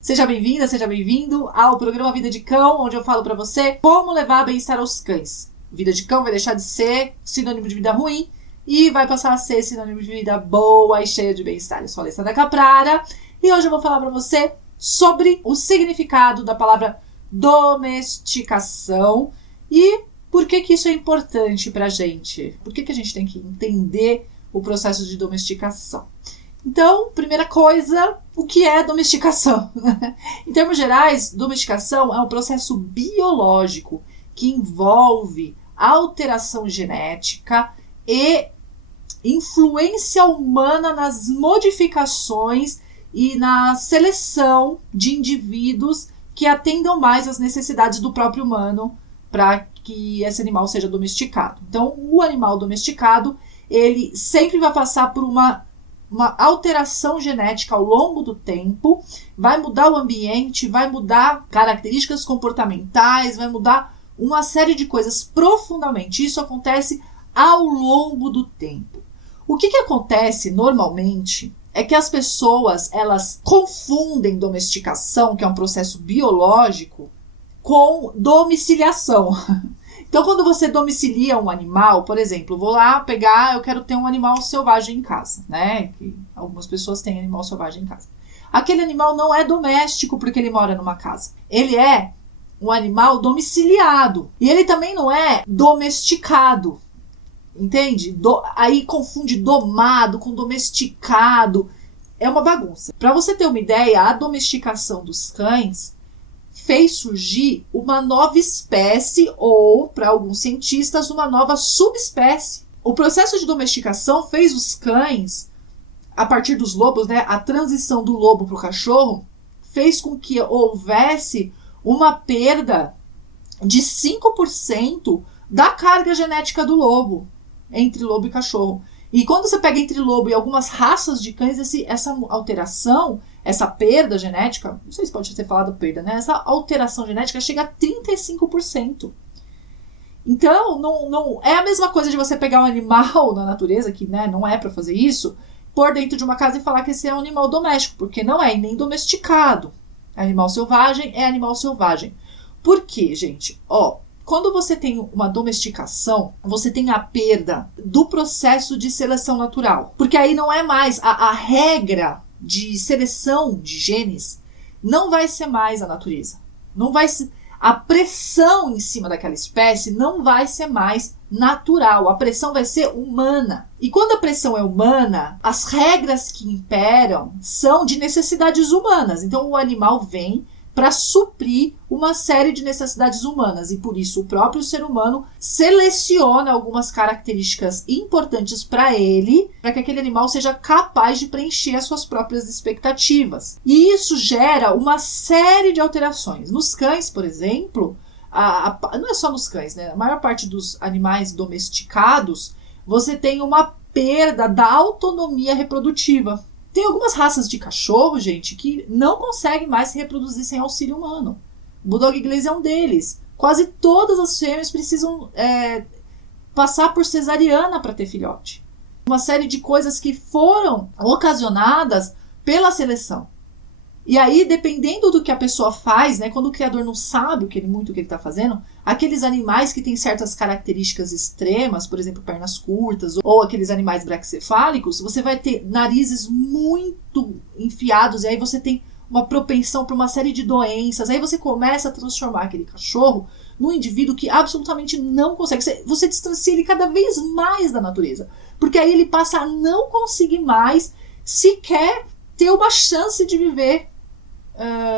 Seja bem-vinda, seja bem-vindo ao programa Vida de Cão, onde eu falo pra você como levar bem-estar aos cães. Vida de cão vai deixar de ser sinônimo de vida ruim e vai passar a ser sinônimo de vida boa e cheia de bem-estar. Eu sou a Alessandra Caprara e hoje eu vou falar pra você sobre o significado da palavra domesticação e por que isso é importante pra gente. Por que a gente tem que entender o processo de domesticação. Então, primeira coisa, o que é domesticação? Em termos gerais, domesticação é um processo biológico que envolve alteração genética e influência humana nas modificações e na seleção de indivíduos que atendam mais às necessidades do próprio humano para que esse animal seja domesticado. Então, o animal domesticado, ele sempre vai passar por uma alteração genética ao longo do tempo, vai mudar o ambiente, vai mudar características comportamentais, vai mudar uma série de coisas profundamente. Isso acontece ao longo do tempo. O que acontece normalmente é que as pessoas, elas confundem domesticação, que é um processo biológico, com domiciliação. Então, quando você domicilia um animal, por exemplo, vou lá pegar, eu quero ter um animal selvagem em casa, né? Que algumas pessoas têm animal selvagem em casa. Aquele animal não é doméstico porque ele mora numa casa. Ele é um animal domiciliado. E ele também não é domesticado. Entende? Aí confunde domado com domesticado. É uma bagunça. Para você ter uma ideia, a domesticação dos cães fez surgir uma nova espécie ou, para alguns cientistas, uma nova subespécie. O processo de domesticação fez os cães, a partir dos lobos, né, a transição do lobo para o cachorro, fez com que houvesse uma perda de 5% da carga genética do lobo, entre lobo e cachorro. E quando você pega entre lobo e algumas raças de cães, essa alteração, essa perda genética, não sei se pode ser falado perda, né? Essa alteração genética chega a 35%. Então, não é a mesma coisa de você pegar um animal na natureza, que, né, não é para fazer isso, pôr dentro de uma casa e falar que esse é um animal doméstico, porque não é, e nem domesticado. Animal selvagem é animal selvagem. Por quê, gente? Quando você tem uma domesticação, você tem a perda do processo de seleção natural. Porque aí não é mais a regra de seleção de genes, não vai ser mais a natureza. Não vai ser, a pressão em cima daquela espécie não vai ser mais natural. A pressão vai ser humana. E quando a pressão é humana, as regras que imperam são de necessidades humanas. Então o animal vem para suprir uma série de necessidades humanas e por isso o próprio ser humano seleciona algumas características importantes para ele, para que aquele animal seja capaz de preencher as suas próprias expectativas. E isso gera uma série de alterações. Nos cães, por exemplo, não é só nos cães, né? A maior parte dos animais domesticados, você tem uma perda da autonomia reprodutiva. Tem algumas raças de cachorro, gente, que não conseguem mais se reproduzir sem auxílio humano. O Bulldog inglês é um deles. Quase todas as fêmeas precisam passar por cesariana para ter filhote. Uma série de coisas que foram ocasionadas pela seleção. E aí, dependendo do que a pessoa faz, né, quando o criador não sabe muito o que ele está fazendo, aqueles animais que têm certas características extremas, por exemplo, pernas curtas, ou aqueles animais braquicefálicos, você vai ter narizes muito enfiados, e aí você tem uma propensão para uma série de doenças. Aí você começa a transformar aquele cachorro num indivíduo que absolutamente não consegue. Você distancia ele cada vez mais da natureza, porque aí ele passa a não conseguir mais sequer ter uma chance de viver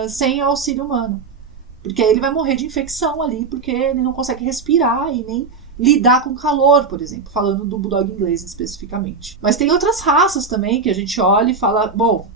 sem auxílio humano. Porque aí ele vai morrer de infecção ali, porque ele não consegue respirar e nem lidar com calor, por exemplo, falando do Bulldog inglês especificamente. Mas tem outras raças também que a gente olha e fala, bom,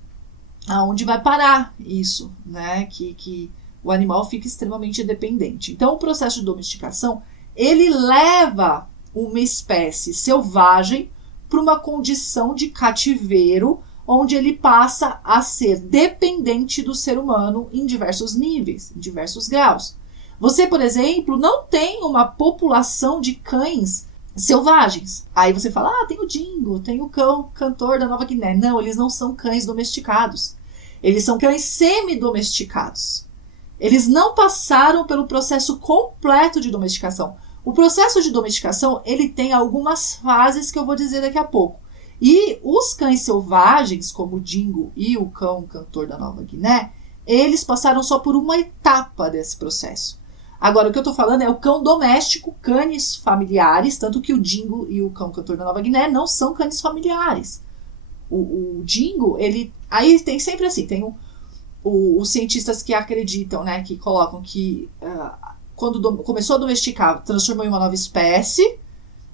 aonde vai parar isso, né? Que o animal fica extremamente dependente. Então o processo de domesticação, ele leva uma espécie selvagem para uma condição de cativeiro, onde ele passa a ser dependente do ser humano em diversos níveis, em diversos graus. Você, por exemplo, não tem uma população de cães selvagens. Aí você fala, tem o Dingo, tem o cão cantor da Nova Guiné. Não, eles não são cães domesticados. Eles são cães semi-domesticados. Eles não passaram pelo processo completo de domesticação. O processo de domesticação, ele tem algumas fases que eu vou dizer daqui a pouco. E os cães selvagens, como o Dingo e o cão cantor da Nova Guiné, eles passaram só por uma etapa desse processo. Agora, o que eu estou falando é o cão doméstico, cães familiares, tanto que o Dingo e o cão cantor da Nova Guiné não são cães familiares. O Dingo, ele... Aí tem sempre assim, tem os cientistas que acreditam, né, que colocam que quando começou a domesticar, transformou em uma nova espécie,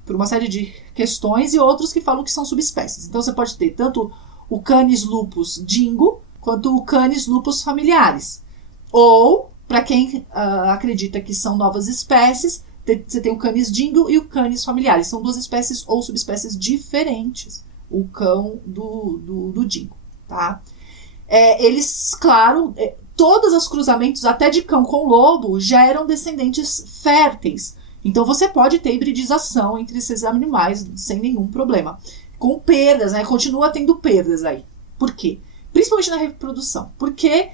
por uma série de questões, e outros que falam que são subespécies. Então você pode ter tanto o Canis lupus Dingo, quanto o Canis lupus familiares. Ou, para quem acredita que são novas espécies, você tem o Canis Dingo e o Canis familiares. São duas espécies ou subespécies diferentes, o cão do Dingo, tá? Eles, claro, todos os cruzamentos, até de cão com lobo, geram descendentes férteis. Então você pode ter hibridização entre esses animais sem nenhum problema. Com perdas, né? Continua tendo perdas aí. Por quê? Principalmente na reprodução. Porque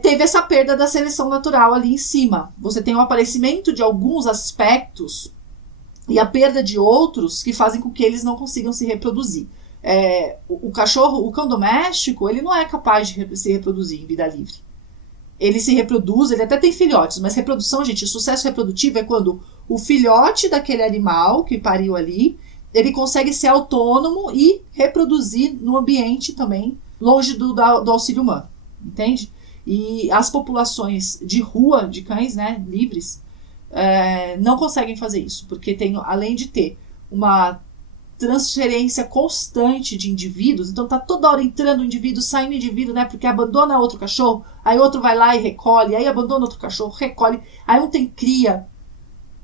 teve essa perda da seleção natural ali em cima. Você tem o aparecimento de alguns aspectos e a perda de outros que fazem com que eles não consigam se reproduzir. O cachorro, o cão doméstico, ele não é capaz de se reproduzir em vida livre. Ele se reproduz, ele até tem filhotes, mas reprodução, gente, sucesso reprodutivo é quando o filhote daquele animal que pariu ali, ele consegue ser autônomo e reproduzir no ambiente também, longe do auxílio humano, entende? E as populações de rua, de cães, né, livres, não conseguem fazer isso, porque além de ter uma transferência constante de indivíduos, então tá toda hora entrando um indivíduo, saindo um indivíduo, né, porque abandona outro cachorro, aí outro vai lá e recolhe, aí abandona outro cachorro, recolhe, aí um tem cria,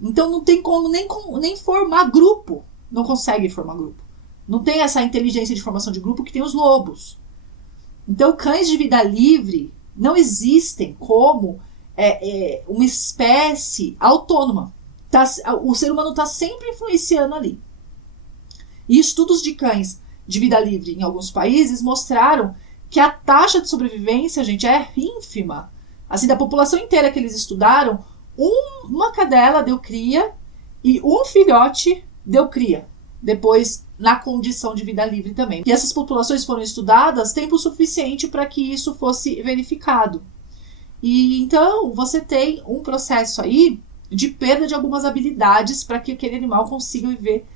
então não tem como nem formar grupo, não consegue formar grupo, não tem essa inteligência de formação de grupo que tem os lobos. Então cães de vida livre não existem como uma espécie autônoma, o ser humano está sempre influenciando ali. E estudos de cães de vida livre em alguns países mostraram que a taxa de sobrevivência, gente, é ínfima. Assim, da população inteira que eles estudaram, uma cadela deu cria e um filhote deu cria. Depois, na condição de vida livre também. E essas populações foram estudadas tempo suficiente para que isso fosse verificado. E então, você tem um processo aí de perda de algumas habilidades para que aquele animal consiga viver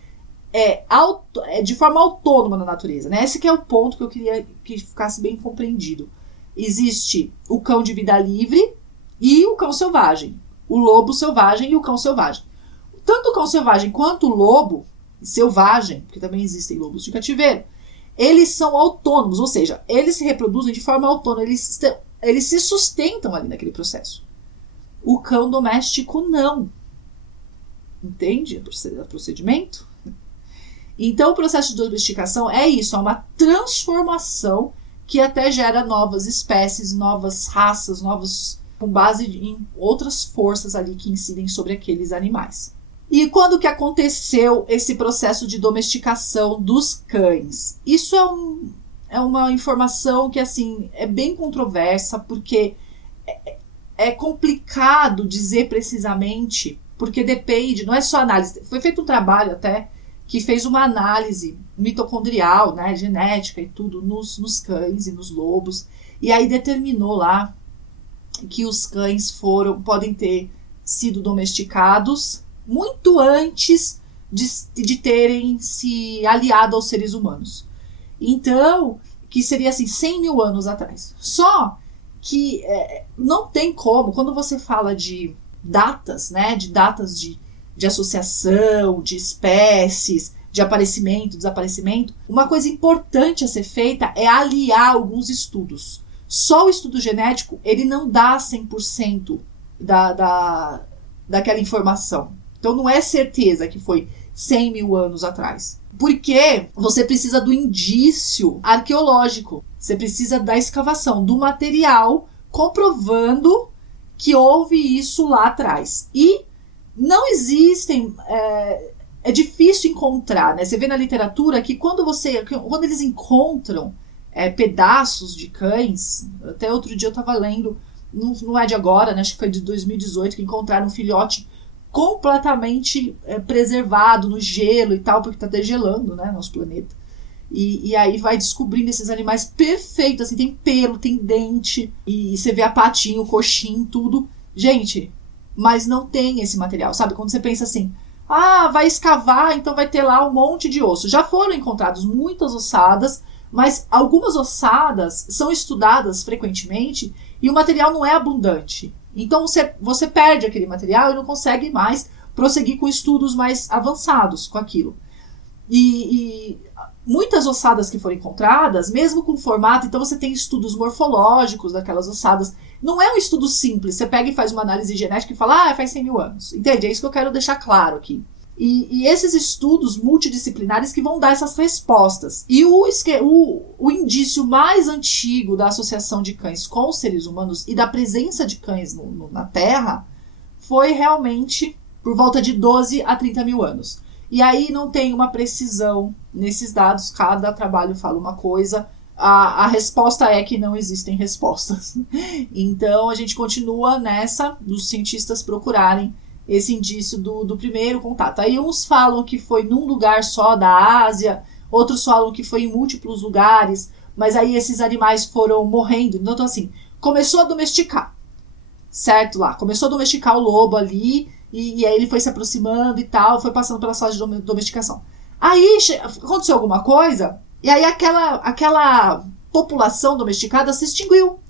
de forma autônoma na natureza, né? Esse que é o ponto que eu queria que ficasse bem compreendido. Existe o cão de vida livre e o cão selvagem, o lobo selvagem e o cão selvagem. Tanto o cão selvagem quanto o lobo selvagem, porque também existem lobos de cativeiro, eles são autônomos, ou seja, eles se reproduzem de forma autônoma, eles se sustentam ali naquele processo. O cão doméstico não. Entende o procedimento? Então, o processo de domesticação é isso, é uma transformação que até gera novas espécies, novas raças, com base em outras forças ali que incidem sobre aqueles animais. E quando que aconteceu esse processo de domesticação dos cães? Isso é uma informação que, assim, é bem controversa, porque é complicado dizer precisamente, porque depende, não é só análise. Foi feito um trabalho até que fez uma análise mitocondrial, né, genética e tudo, nos cães e nos lobos, e aí determinou lá que os cães podem ter sido domesticados muito antes de terem se aliado aos seres humanos. Então, que seria assim, 100 mil anos atrás. Só que não tem como, quando você fala de datas, né, de datas de associação, de espécies, de aparecimento, desaparecimento, uma coisa importante a ser feita é aliar alguns estudos. Só o estudo genético, ele não dá 100% daquela informação. Então não é certeza que foi 100 mil anos atrás. Porque você precisa do indício arqueológico, você precisa da escavação, do material comprovando que houve isso lá atrás. E não existem, é difícil encontrar, né? Você vê na literatura que quando eles encontram pedaços de cães. Até outro dia eu estava lendo, não é de agora, né, acho que foi de 2018, que encontraram um filhote completamente preservado no gelo e tal, porque está degelando, né, nosso planeta. E aí vai descobrindo esses animais perfeitos, assim, tem pelo, tem dente, e você vê a patinha, o coxinho, tudo. Gente, mas não tem esse material, sabe? Quando você pensa assim, vai escavar, então vai ter lá um monte de osso. Já foram encontradas muitas ossadas, mas algumas ossadas são estudadas frequentemente e o material não é abundante. Então você perde aquele material e não consegue mais prosseguir com estudos mais avançados com aquilo. E muitas ossadas que foram encontradas, mesmo com formato, então você tem estudos morfológicos daquelas ossadas. Não é um estudo simples, você pega e faz uma análise genética e fala, faz 100 mil anos. Entende? É isso que eu quero deixar claro aqui. E esses estudos multidisciplinares que vão dar essas respostas. E o indício mais antigo da associação de cães com os seres humanos e da presença de cães na Terra foi realmente por volta de 12 a 30 mil anos. E aí não tem uma precisão nesses dados, cada trabalho fala uma coisa. A resposta é que não existem respostas. Então a gente continua nessa, dos cientistas procurarem esse indício do primeiro contato. Aí uns falam que foi num lugar só da Ásia, outros falam que foi em múltiplos lugares, mas aí esses animais foram morrendo. Então assim, começou a domesticar, certo lá, começou a domesticar o lobo ali, e aí ele foi se aproximando e tal, foi passando pelas fases de domesticação. Aí aconteceu alguma coisa, e aí aquela população domesticada se extinguiu.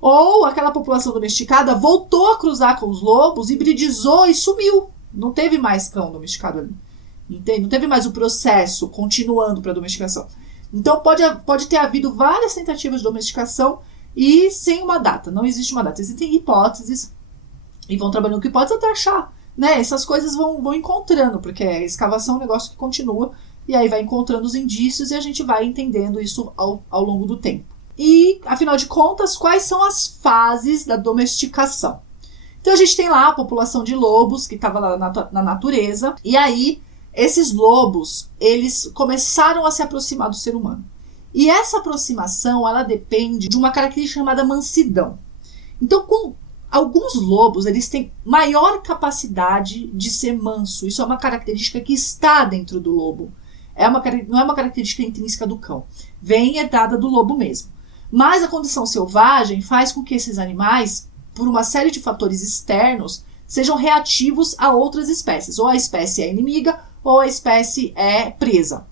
Ou aquela população domesticada voltou a cruzar com os lobos, hibridizou e sumiu. Não teve mais cão domesticado ali. Entende? Não teve mais o processo continuando para a domesticação. Então pode ter havido várias tentativas de domesticação e sem uma data. Não existe uma data. Existem hipóteses e vão trabalhando com hipóteses até achar. Né? Essas coisas vão encontrando, porque a escavação é um negócio que continua e aí vai encontrando os indícios e a gente vai entendendo isso ao longo do tempo. E, afinal de contas, quais são as fases da domesticação? Então a gente tem lá a população de lobos que estava lá na natureza, e aí esses lobos, eles começaram a se aproximar do ser humano. E essa aproximação, ela depende de uma característica chamada mansidão. Então, com alguns lobos, eles têm maior capacidade de ser manso. Isso é uma característica que está dentro do lobo. Não é uma característica intrínseca do cão. Vem herdada do lobo mesmo. Mas a condição selvagem faz com que esses animais, por uma série de fatores externos, sejam reativos a outras espécies. Ou a espécie é inimiga, ou a espécie é presa.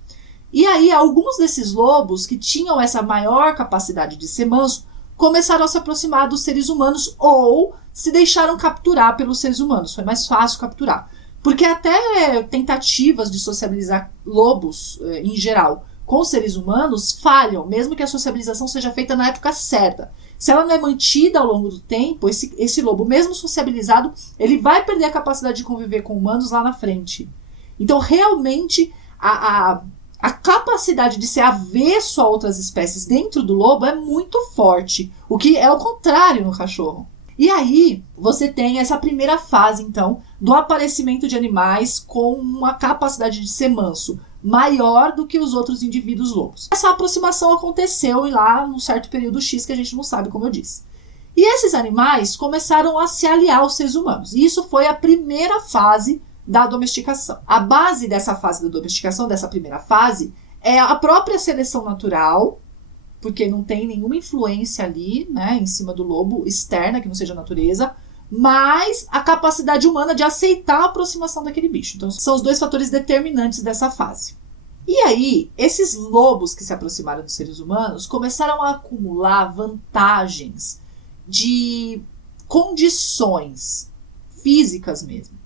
E aí, alguns desses lobos que tinham essa maior capacidade de ser manso, começaram a se aproximar dos seres humanos ou se deixaram capturar pelos seres humanos. Foi mais fácil capturar. Porque até tentativas de sociabilizar lobos, em geral, com os seres humanos falham, mesmo que a sociabilização seja feita na época certa. Se ela não é mantida ao longo do tempo, esse lobo, mesmo sociabilizado, ele vai perder a capacidade de conviver com humanos lá na frente. Então, realmente, a capacidade de ser avesso a outras espécies dentro do lobo é muito forte, o que é o contrário no cachorro. E aí, você tem essa primeira fase, então, do aparecimento de animais com uma capacidade de ser manso maior do que os outros indivíduos lobos. Essa aproximação aconteceu lá num certo período X que a gente não sabe, como eu disse. E esses animais começaram a se aliar aos seres humanos. E isso foi a primeira fase da domesticação. A base dessa fase da domesticação, dessa primeira fase, é a própria seleção natural, porque não tem nenhuma influência ali, né, em cima do lobo externa, que não seja a natureza, mas a capacidade humana de aceitar a aproximação daquele bicho. Então, são os dois fatores determinantes dessa fase. E aí, esses lobos que se aproximaram dos seres humanos começaram a acumular vantagens de condições físicas mesmo.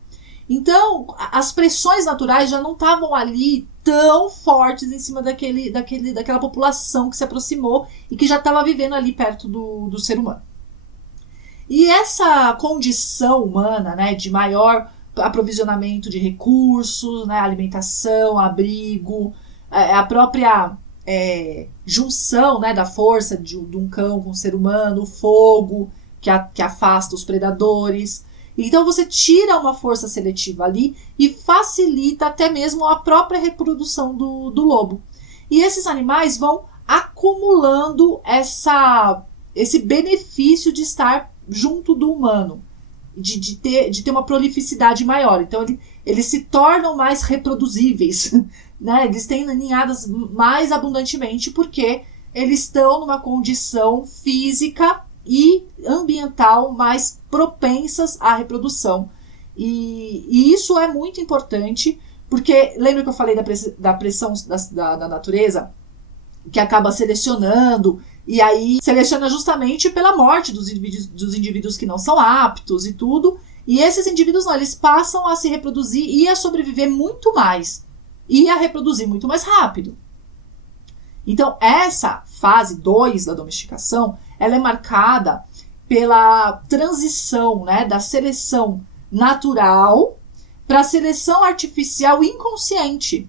Então, as pressões naturais já não estavam ali tão fortes em cima daquela população que se aproximou e que já estava vivendo ali perto do ser humano. E essa condição humana, né, de maior aprovisionamento de recursos, né, alimentação, abrigo, a própria junção, né, da força de um cão com um ser humano, o fogo que afasta os predadores. Então você tira uma força seletiva ali e facilita até mesmo a própria reprodução do lobo. E esses animais vão acumulando esse benefício de estar junto do humano, de ter uma prolificidade maior. Então eles se tornam mais reproduzíveis, né? Eles têm ninhadas mais abundantemente porque eles estão numa condição física e ambiental mais propensas à reprodução. E isso é muito importante, porque lembra que eu falei da pressão da natureza, que acaba selecionando, e aí seleciona justamente pela morte dos indivíduos que não são aptos e tudo, e esses indivíduos não, eles passam a se reproduzir e a sobreviver muito mais, e a reproduzir muito mais rápido. Então essa fase 2 da domesticação, ela é marcada pela transição, né, da seleção natural para a seleção artificial inconsciente.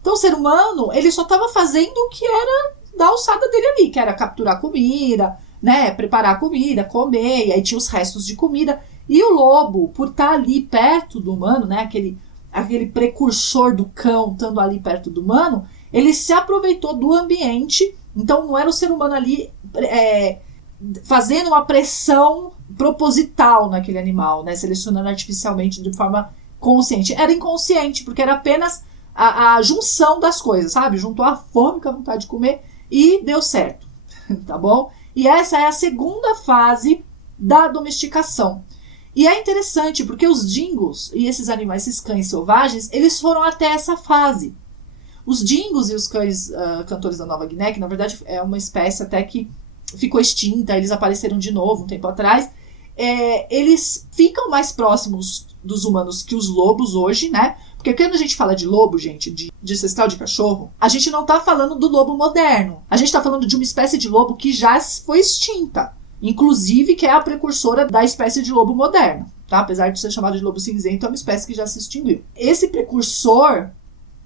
Então o ser humano, ele só estava fazendo o que era da alçada dele ali, que era capturar comida, né, preparar comida, comer, e aí tinha os restos de comida. E o lobo, por estar ali perto do humano, né, aquele precursor do cão estando ali perto do humano, ele se aproveitou do ambiente. Então não era o ser humano ali fazendo uma pressão proposital naquele animal, né, selecionando artificialmente de forma consciente. Era inconsciente, porque era apenas a junção das coisas, sabe? Juntou a fome com a vontade de comer e deu certo, tá bom? E essa é a segunda fase da domesticação. E é interessante porque os dingos e esses animais, esses cães selvagens, eles foram até essa fase. Os dingos e os cães cantores da Nova Guiné, que na verdade é uma espécie até que ficou extinta, eles apareceram de novo um tempo atrás, eles ficam mais próximos dos humanos que os lobos hoje, né? Porque quando a gente fala de lobo, gente, de ancestral de cachorro, a gente não tá falando do lobo moderno. A gente tá falando de uma espécie de lobo que já foi extinta. Inclusive, que é a precursora da espécie de lobo moderno, tá? Apesar de ser chamado de lobo cinzento, é uma espécie que já se extinguiu. Esse precursor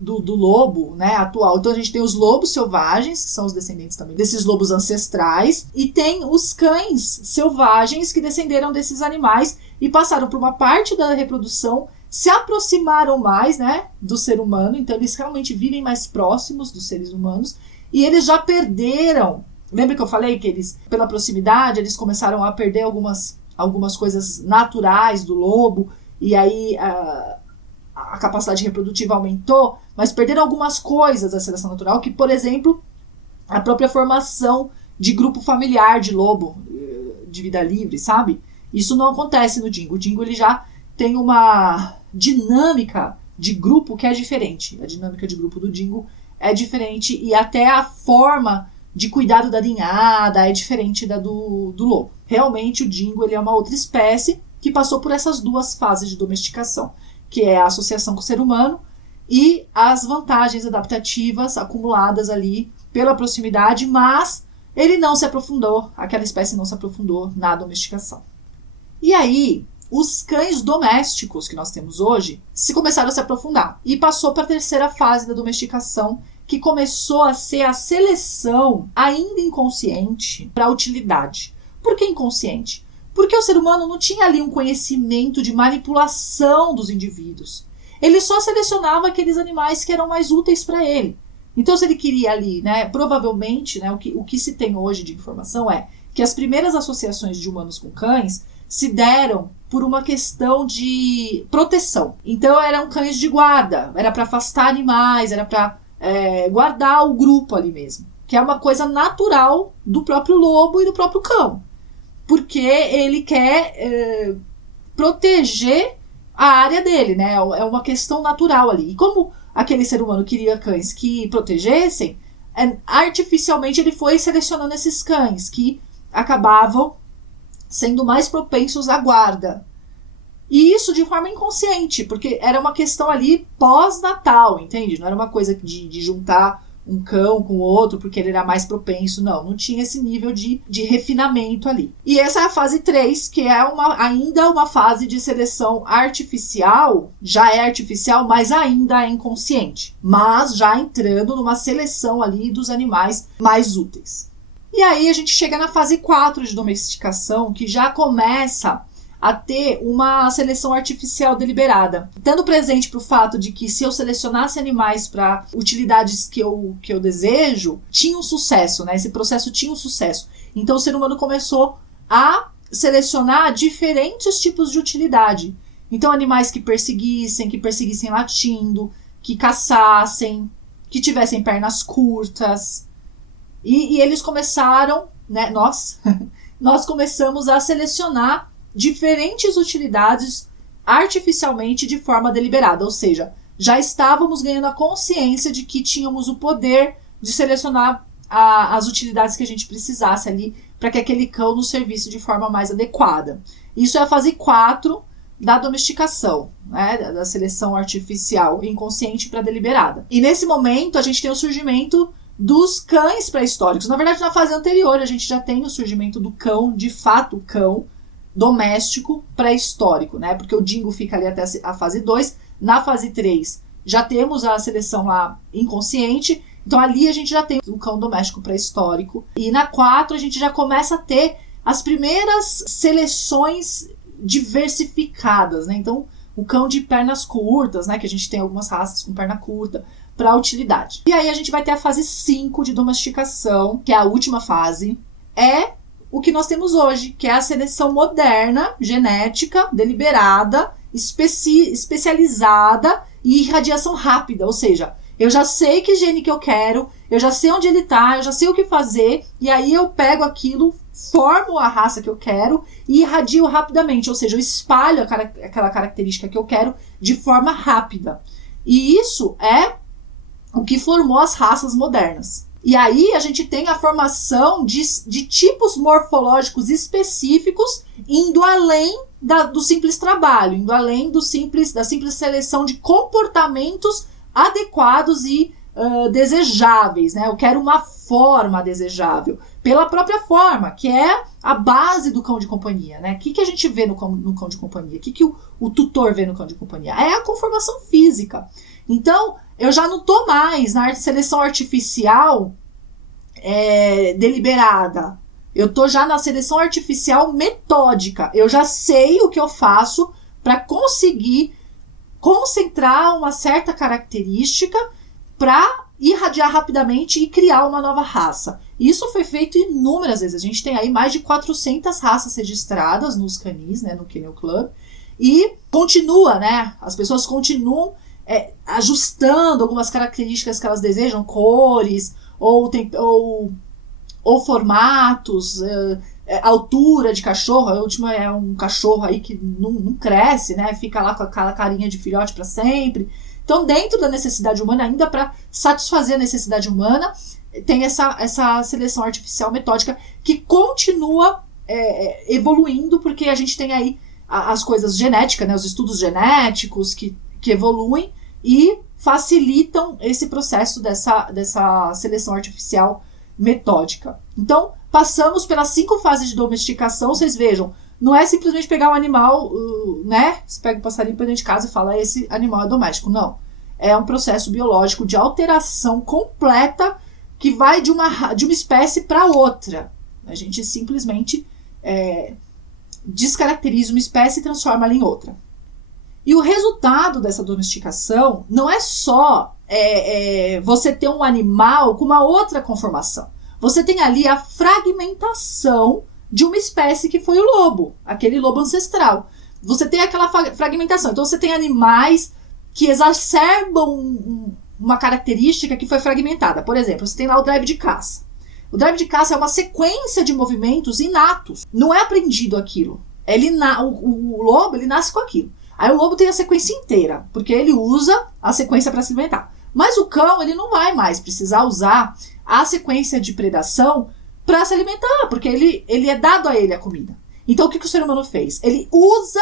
do lobo, né, atual. Então a gente tem os lobos selvagens, que são os descendentes também desses lobos ancestrais, e tem os cães selvagens que descenderam desses animais e passaram por uma parte da reprodução, se aproximaram mais, né, do ser humano, então eles realmente vivem mais próximos dos seres humanos, e eles já perderam. Lembra que eu falei que eles, pela proximidade, eles começaram a perder algumas coisas naturais do lobo, e aí a capacidade reprodutiva aumentou, mas perderam algumas coisas da seleção natural, que, por exemplo, a própria formação de grupo familiar de lobo, de vida livre, sabe? Isso não acontece no dingo. O dingo ele já tem uma dinâmica de grupo que é diferente. A dinâmica de grupo do dingo é diferente, e até a forma de cuidado da ninhada é diferente da do lobo. Realmente o dingo ele é uma outra espécie que passou por essas duas fases de domesticação, que é a associação com o ser humano e as vantagens adaptativas acumuladas ali pela proximidade, mas ele não se aprofundou, aquela espécie não se aprofundou na domesticação. E aí, os cães domésticos que nós temos hoje começaram a se aprofundar e passou para a terceira fase da domesticação, que começou a ser a seleção, ainda inconsciente, para a utilidade. Por que inconsciente? Porque o ser humano não tinha ali um conhecimento de manipulação dos indivíduos. Ele só selecionava aqueles animais que eram mais úteis para ele. Então, se ele queria ali, né, provavelmente, né, o que se tem hoje de informação é que as primeiras associações de humanos com cães se deram por uma questão de proteção. Então, eram cães de guarda, era para afastar animais, era para guardar o grupo ali mesmo, que é uma coisa natural do próprio lobo e do próprio cão, porque ele quer proteger a área dele, né? É uma questão natural ali. E como aquele ser humano queria cães que protegessem, artificialmente ele foi selecionando esses cães que acabavam sendo mais propensos à guarda. E isso de forma inconsciente, porque era uma questão ali pós-natal, entende? Não era uma coisa de juntar um cão com o outro porque ele era mais propenso, não tinha esse nível de refinamento ali. E essa é a fase 3, que é ainda uma fase de seleção artificial, já é artificial, mas ainda é inconsciente, mas já entrando numa seleção ali dos animais mais úteis. E aí a gente chega na fase 4 de domesticação, que já começa a ter uma seleção artificial deliberada. Tendo presente para o fato de que se eu selecionasse animais para utilidades que eu desejo, tinha um sucesso, né? Esse processo tinha um sucesso. Então o ser humano começou a selecionar diferentes tipos de utilidade. Então animais que perseguissem latindo, que caçassem, que tivessem pernas curtas. E eles começaram, né? Nós começamos a selecionar diferentes utilidades artificialmente de forma deliberada, ou seja, já estávamos ganhando a consciência de que tínhamos o poder de selecionar as utilidades que a gente precisasse ali para que aquele cão nos servisse de forma mais adequada. Isso é a fase 4 da domesticação, né, da seleção artificial inconsciente para deliberada. E nesse momento a gente tem o surgimento dos cães pré-históricos. Na verdade, na fase anterior a gente já tem o surgimento do cão, de fato, cão doméstico pré-histórico, né? Porque o dingo fica ali até a fase 2. Na fase 3 já temos a seleção lá inconsciente, então ali a gente já tem o cão doméstico pré-histórico. E na 4 a gente já começa a ter as primeiras seleções diversificadas, né? Então o cão de pernas curtas, né? Que a gente tem algumas raças com perna curta para utilidade. E aí a gente vai ter a fase 5 de domesticação, que é a última fase, é o que nós temos hoje, que é a seleção moderna, genética, deliberada, especializada e irradiação rápida, ou seja, eu já sei que gene que eu quero, eu já sei onde ele está, eu já sei o que fazer, e aí eu pego aquilo, formo a raça que eu quero e irradio rapidamente, ou seja, eu espalho aquela característica que eu quero de forma rápida. E isso é o que formou as raças modernas. E aí a gente tem a formação de tipos morfológicos específicos, indo além do simples trabalho, indo além da simples seleção de comportamentos adequados e desejáveis, né? Eu quero uma forma desejável, pela própria forma, que é a base do cão de companhia, né? O que a gente vê no cão de companhia? O que o tutor vê no cão de companhia? É a conformação física. Então, eu já não estou mais na seleção artificial deliberada. Eu estou já na seleção artificial metódica. Eu já sei o que eu faço para conseguir concentrar uma certa característica para irradiar rapidamente e criar uma nova raça. Isso foi feito inúmeras vezes. A gente tem aí mais de 400 raças registradas nos canis, né, no Kennel Club. E continua, né? As pessoas continuam ajustando algumas características que elas desejam, cores ou formatos, altura de cachorro. A última é um cachorro aí que não cresce, né? Fica lá com aquela carinha de filhote para sempre. Então, dentro da necessidade humana, ainda para satisfazer a necessidade humana, tem essa seleção artificial metódica que continua evoluindo, porque a gente tem aí as coisas genéticas, né? Os estudos genéticos que evoluem e facilitam esse processo dessa seleção artificial metódica. Então, passamos pelas 5 fases de domesticação. Vocês vejam, não é simplesmente pegar um animal, né? Você pega o passarinho para dentro de casa e fala, esse animal é doméstico. Não. É um processo biológico de alteração completa que vai de uma espécie para outra. A gente simplesmente descaracteriza uma espécie e transforma ela em outra. E o resultado dessa domesticação não é só você ter um animal com uma outra conformação. Você tem ali a fragmentação de uma espécie que foi o lobo, aquele lobo ancestral. Você tem aquela fragmentação. Então você tem animais que exacerbam uma característica que foi fragmentada. Por exemplo, você tem lá o drive de caça. O drive de caça é uma sequência de movimentos inatos. Não é aprendido aquilo. O lobo ele nasce com aquilo. Aí o lobo tem a sequência inteira, porque ele usa a sequência para se alimentar. Mas o cão, ele não vai mais precisar usar a sequência de predação para se alimentar, porque ele é dado a ele a comida. Então o que o ser humano fez? Ele usa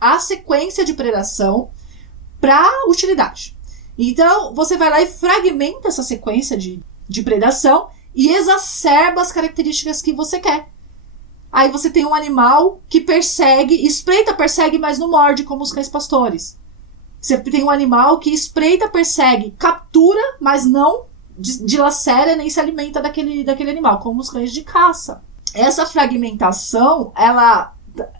a sequência de predação para utilidade. Então você vai lá e fragmenta essa sequência de predação e exacerba as características que você quer. Aí você tem um animal que espreita, persegue, mas não morde, como os cães pastores. Você tem um animal que espreita, persegue, captura, mas não dilacera nem se alimenta daquele animal, como os cães de caça. Essa fragmentação, ela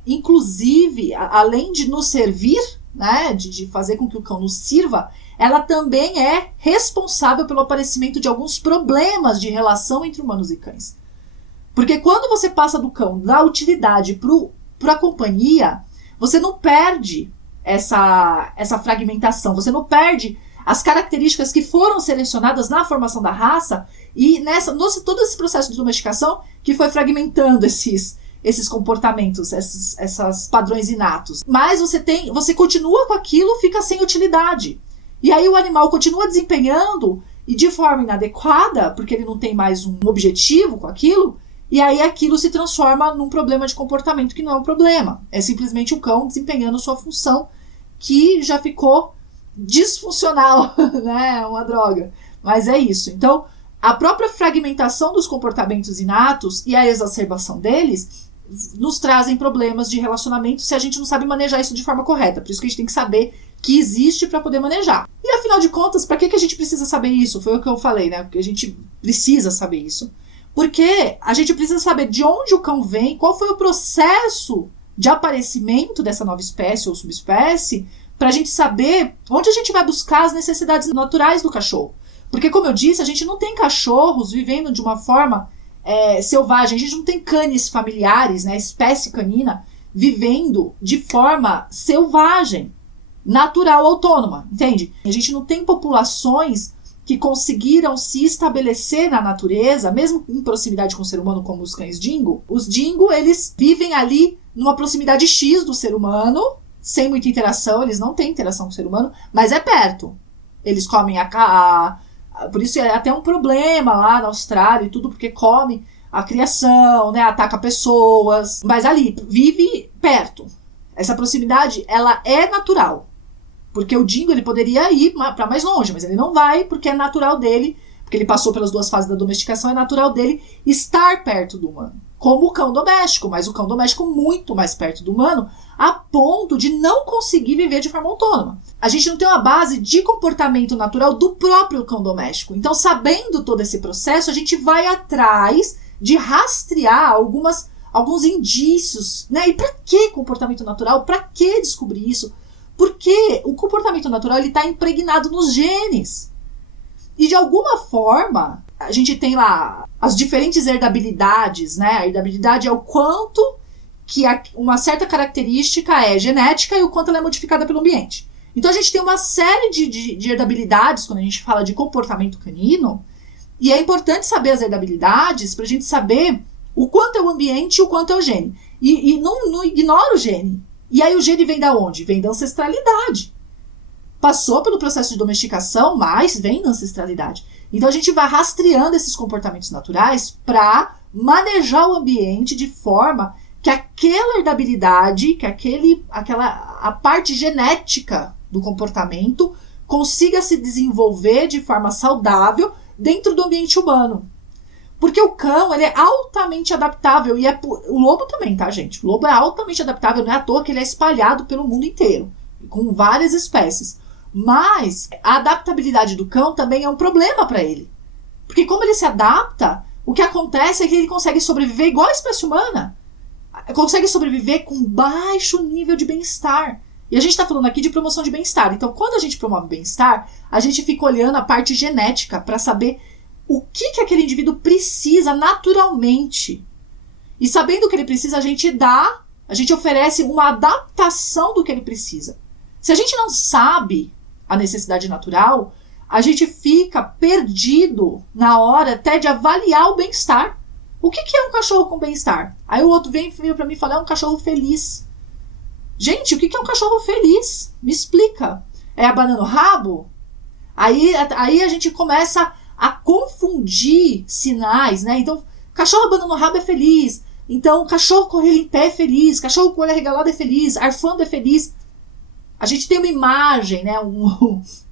inclusive, além de nos servir, né, de fazer com que o cão nos sirva, ela também é responsável pelo aparecimento de alguns problemas de relação entre humanos e cães. Porque quando você passa do cão da utilidade para a companhia, você não perde essa fragmentação, você não perde as características que foram selecionadas na formação da raça e todo esse processo de domesticação que foi fragmentando esses comportamentos, esses padrões inatos. Mas você continua com aquilo, fica sem utilidade. E aí o animal continua desempenhando e de forma inadequada, porque ele não tem mais um objetivo com aquilo, e aí aquilo se transforma num problema de comportamento que não é um problema. É simplesmente o cão desempenhando sua função que já ficou disfuncional, né? Uma droga. Mas é isso. Então, a própria fragmentação dos comportamentos inatos e a exacerbação deles nos trazem problemas de relacionamento se a gente não sabe manejar isso de forma correta. Por isso que a gente tem que saber que existe para poder manejar. E afinal de contas, para que a gente precisa saber isso? Foi o que eu falei, né? Porque a gente precisa saber isso. Porque a gente precisa saber de onde o cão vem, qual foi o processo de aparecimento dessa nova espécie ou subespécie, para a gente saber onde a gente vai buscar as necessidades naturais do cachorro. Porque, como eu disse, a gente não tem cachorros vivendo de uma forma selvagem, a gente não tem canes familiares, né, espécie canina, vivendo de forma selvagem, natural, autônoma, entende? A gente não tem populações que conseguiram se estabelecer na natureza, mesmo em proximidade com o ser humano, como os cães dingo. Os dingo, eles vivem ali numa proximidade X do ser humano, sem muita interação, eles não têm interação com o ser humano, mas é perto. Eles comem por isso é até um problema lá na Austrália e tudo, porque come a criação, né, ataca pessoas, mas ali, vive perto. Essa proximidade, ela é natural. Porque o dingo, ele poderia ir para mais longe, mas ele não vai, porque é natural dele, porque ele passou pelas duas fases da domesticação, é natural dele estar perto do humano. Como o cão doméstico, mas o cão doméstico muito mais perto do humano, a ponto de não conseguir viver de forma autônoma. A gente não tem uma base de comportamento natural do próprio cão doméstico. Então, sabendo todo esse processo, a gente vai atrás de rastrear alguns indícios, né? E para que comportamento natural? Para que descobrir isso? Porque o comportamento natural está impregnado nos genes. E de alguma forma, a gente tem lá as diferentes herdabilidades, né? A herdabilidade é o quanto que uma certa característica é genética e o quanto ela é modificada pelo ambiente. Então a gente tem uma série de herdabilidades quando a gente fala de comportamento canino, e é importante saber as herdabilidades para a gente saber o quanto é o ambiente e o quanto é o gene. E não ignora o gene. E aí o gene vem da onde? Vem da ancestralidade. Passou pelo processo de domesticação, mas vem da ancestralidade. Então a gente vai rastreando esses comportamentos naturais para manejar o ambiente de forma que aquela herdabilidade, que a parte genética do comportamento consiga se desenvolver de forma saudável dentro do ambiente humano. Porque o cão, ele é altamente adaptável, e o lobo também, tá, gente? O lobo é altamente adaptável, não é à toa que ele é espalhado pelo mundo inteiro, com várias espécies. Mas a adaptabilidade do cão também é um problema para ele. Porque como ele se adapta, o que acontece é que ele consegue sobreviver igual a espécie humana. Consegue sobreviver com baixo nível de bem-estar. E a gente está falando aqui de promoção de bem-estar. Então, quando a gente promove bem-estar, a gente fica olhando a parte genética para saber o que aquele indivíduo precisa naturalmente. E sabendo o que ele precisa, a gente oferece uma adaptação do que ele precisa. Se a gente não sabe a necessidade natural, a gente fica perdido na hora até de avaliar o bem-estar. O que é um cachorro com bem-estar? Aí o outro vem para mim e fala, é um cachorro feliz. Gente, o que é um cachorro feliz? Me explica. É abanando o rabo? Aí a gente começa a confundir sinais, né? Então, cachorro abanando o rabo é feliz. Então, cachorro correndo em pé é feliz. Cachorro com o olho arregalado é feliz. Arfando é feliz. A gente tem uma imagem, né?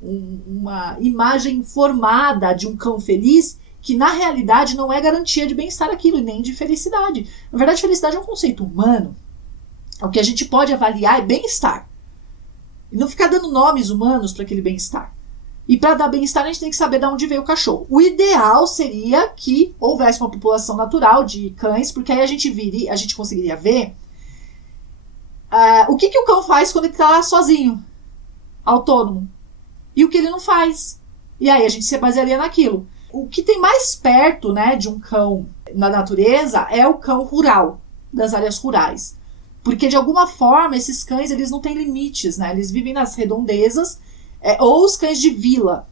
Uma imagem formada de um cão feliz que, na realidade, não é garantia de bem-estar aquilo, e nem de felicidade. Na verdade, felicidade é um conceito humano. O que a gente pode avaliar é bem-estar. E não ficar dando nomes humanos para aquele bem-estar. E para dar bem-estar, a gente tem que saber de onde veio o cachorro. O ideal seria que houvesse uma população natural de cães, porque aí a gente conseguiria ver O que o cão faz quando ele está sozinho, autônomo? E o que ele não faz? E aí a gente se basearia naquilo. O que tem mais perto, né, de um cão na natureza é o cão rural, das áreas rurais. Porque, de alguma forma, esses cães eles não têm limites, né? Eles vivem nas redondezas, ou os cães de vila,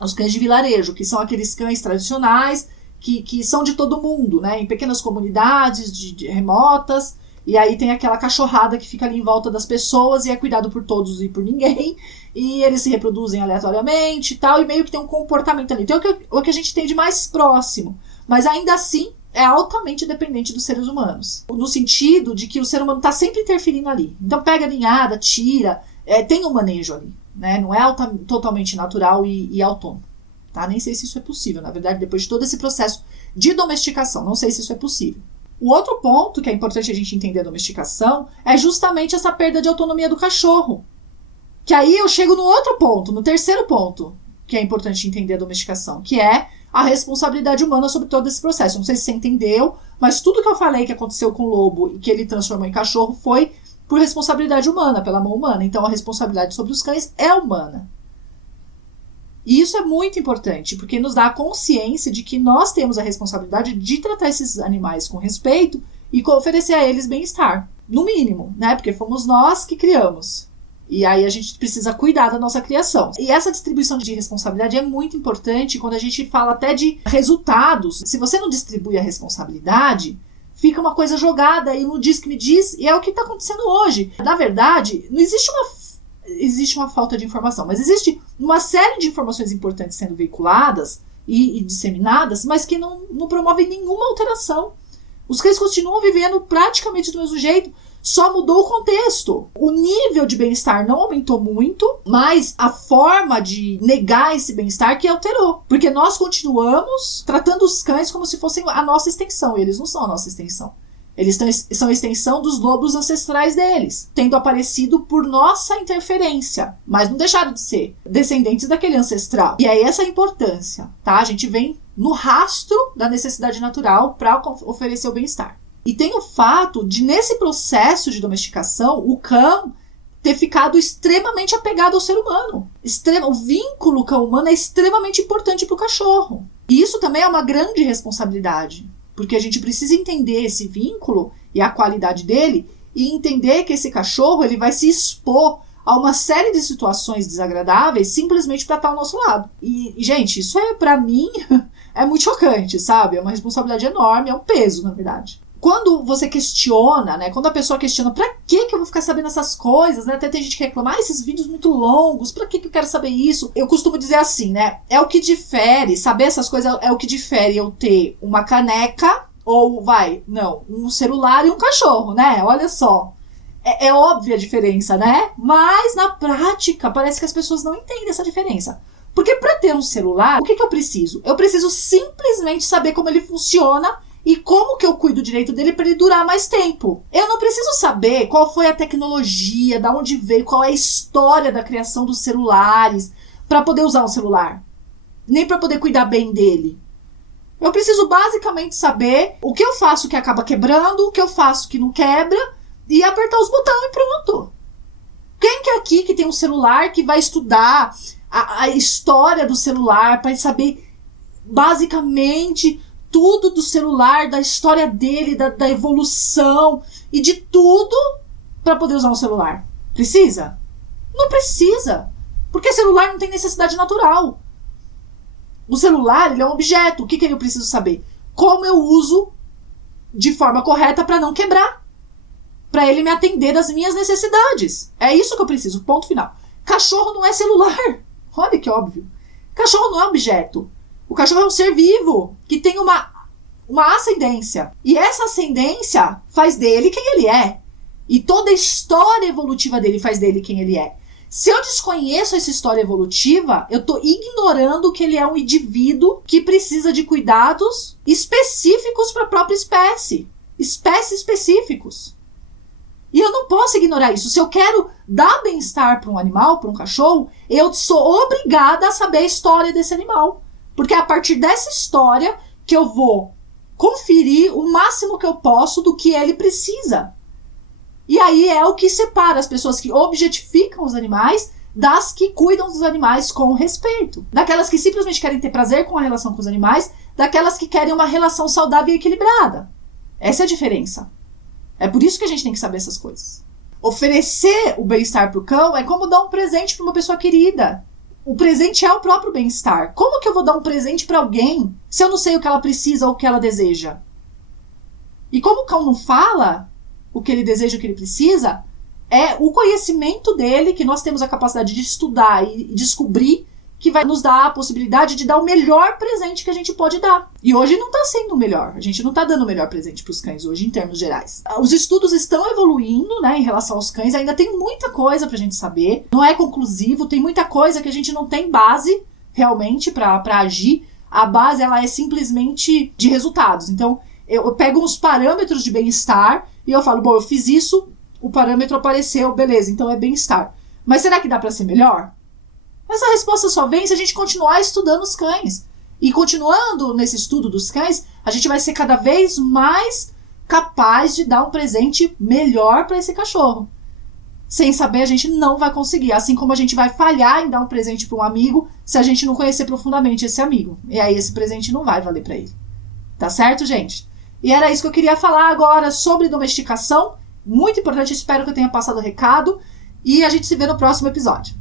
os cães de vilarejo, que são aqueles cães tradicionais que são de todo mundo, né? Em pequenas comunidades de remotas. E aí tem aquela cachorrada que fica ali em volta das pessoas e é cuidado por todos e por ninguém. E eles se reproduzem aleatoriamente e tal, e meio que tem um comportamento ali. Então o que a gente tem de mais próximo. Mas ainda assim é altamente dependente dos seres humanos. No sentido de que o ser humano está sempre interferindo ali. Então pega a ninhada, tira, tem um manejo ali. Né? Não é totalmente natural e autônomo. Tá? Nem sei se isso é possível, na verdade, depois de todo esse processo de domesticação. Não sei se isso é possível. O outro ponto que é importante a gente entender a domesticação é justamente essa perda de autonomia do cachorro. Que aí eu chego no outro ponto, no terceiro ponto, que é importante entender a domesticação, que é a responsabilidade humana sobre todo esse processo. Não sei se você entendeu, mas tudo que eu falei que aconteceu com o lobo e que ele transformou em cachorro foi por responsabilidade humana, pela mão humana. Então a responsabilidade sobre os cães é humana. E isso é muito importante, porque nos dá a consciência de que nós temos a responsabilidade de tratar esses animais com respeito e oferecer a eles bem-estar, no mínimo, né? Porque fomos nós que criamos. E aí a gente precisa cuidar da nossa criação. E essa distribuição de responsabilidade é muito importante quando a gente fala até de resultados. Se você não distribui a responsabilidade, fica uma coisa jogada e não diz que me diz, e é o que está acontecendo hoje. Na verdade, não existe uma falta de informação, mas existe uma série de informações importantes sendo veiculadas e disseminadas, mas que não promovem nenhuma alteração. Os cães continuam vivendo praticamente do mesmo jeito, só mudou o contexto. O nível de bem-estar não aumentou muito, mas a forma de negar esse bem-estar que alterou. Porque nós continuamos tratando os cães como se fossem a nossa extensão, e eles não são a nossa extensão. Eles são a extensão dos lobos ancestrais deles, tendo aparecido por nossa interferência, mas não deixaram de ser descendentes daquele ancestral. E aí essa é a importância, tá? A gente vem no rastro da necessidade natural para oferecer o bem-estar. E tem o fato de, nesse processo de domesticação, o cão ter ficado extremamente apegado ao ser humano. O vínculo cão-humano é extremamente importante para o cachorro. E isso também é uma grande responsabilidade. Porque a gente precisa entender esse vínculo e a qualidade dele e entender que esse cachorro ele vai se expor a uma série de situações desagradáveis simplesmente para estar ao nosso lado. E gente, isso para mim, é muito chocante, sabe? É uma responsabilidade enorme, é um peso, na verdade. Quando você questiona, né? Quando a pessoa questiona, pra que eu vou ficar sabendo essas coisas, né? Até tem gente que reclama, esses vídeos muito longos, pra que eu quero saber isso? Eu costumo dizer assim, né? É o que difere, saber essas coisas é o que difere eu ter uma caneca ou, um celular e um cachorro, né? Olha só. É óbvia a diferença, né? Mas, na prática, parece que as pessoas não entendem essa diferença. Porque pra ter um celular, o que eu preciso? Eu preciso simplesmente saber como ele funciona e como que eu cuido direito dele para ele durar mais tempo. Eu não preciso saber qual foi a tecnologia, da onde veio, qual é a história da criação dos celulares para poder usar um celular. Nem para poder cuidar bem dele. Eu preciso basicamente saber o que eu faço que acaba quebrando, o que eu faço que não quebra e apertar os botões e pronto. Quem que é aqui que tem um celular que vai estudar a história do celular para saber basicamente tudo do celular, da história dele, da evolução e de tudo para poder usar um celular? Precisa? Não precisa. Porque celular não tem necessidade natural. O celular ele é um objeto. O que eu preciso saber? Como eu uso de forma correta para não quebrar. Para ele me atender às minhas necessidades. É isso que eu preciso. Ponto final. Cachorro não é celular. Olha que óbvio. Cachorro não é objeto. O cachorro é um ser vivo que tem uma ascendência. E essa ascendência faz dele quem ele é. E toda a história evolutiva dele faz dele quem ele é. Se eu desconheço essa história evolutiva, eu estou ignorando que ele é um indivíduo que precisa de cuidados específicos para a própria espécie. Espécies específicos. E eu não posso ignorar isso. Se eu quero dar bem-estar para um animal, para um cachorro, eu sou obrigada a saber a história desse animal. Porque é a partir dessa história que eu vou conferir o máximo que eu posso do que ele precisa. E aí é o que separa as pessoas que objetificam os animais das que cuidam dos animais com respeito. Daquelas que simplesmente querem ter prazer com a relação com os animais, daquelas que querem uma relação saudável e equilibrada. Essa é a diferença. É por isso que a gente tem que saber essas coisas. Oferecer o bem-estar para o cão é como dar um presente para uma pessoa querida. O presente é o próprio bem-estar. Como que eu vou dar um presente para alguém se eu não sei o que ela precisa ou o que ela deseja? E como o cão não fala o que ele deseja, o que ele precisa, é o conhecimento dele, que nós temos a capacidade de estudar e descobrir, que vai nos dar a possibilidade de dar o melhor presente que a gente pode dar. E hoje não está sendo o melhor. A gente não está dando o melhor presente para os cães hoje, em termos gerais. Os estudos estão evoluindo, né, em relação aos cães. Ainda tem muita coisa para a gente saber. Não é conclusivo. Tem muita coisa que a gente não tem base, realmente, para agir. A base, ela é simplesmente de resultados. Então, eu pego uns parâmetros de bem-estar e eu falo, bom, eu fiz isso, o parâmetro apareceu, beleza, então é bem-estar. Mas será que dá para ser melhor? Essa resposta só vem se a gente continuar estudando os cães. E continuando nesse estudo dos cães, a gente vai ser cada vez mais capaz de dar um presente melhor para esse cachorro. Sem saber, a gente não vai conseguir. Assim como a gente vai falhar em dar um presente para um amigo se a gente não conhecer profundamente esse amigo. E aí esse presente não vai valer para ele. Tá certo, gente? E era isso que eu queria falar agora sobre domesticação. Muito importante, espero que eu tenha passado o recado. E a gente se vê no próximo episódio.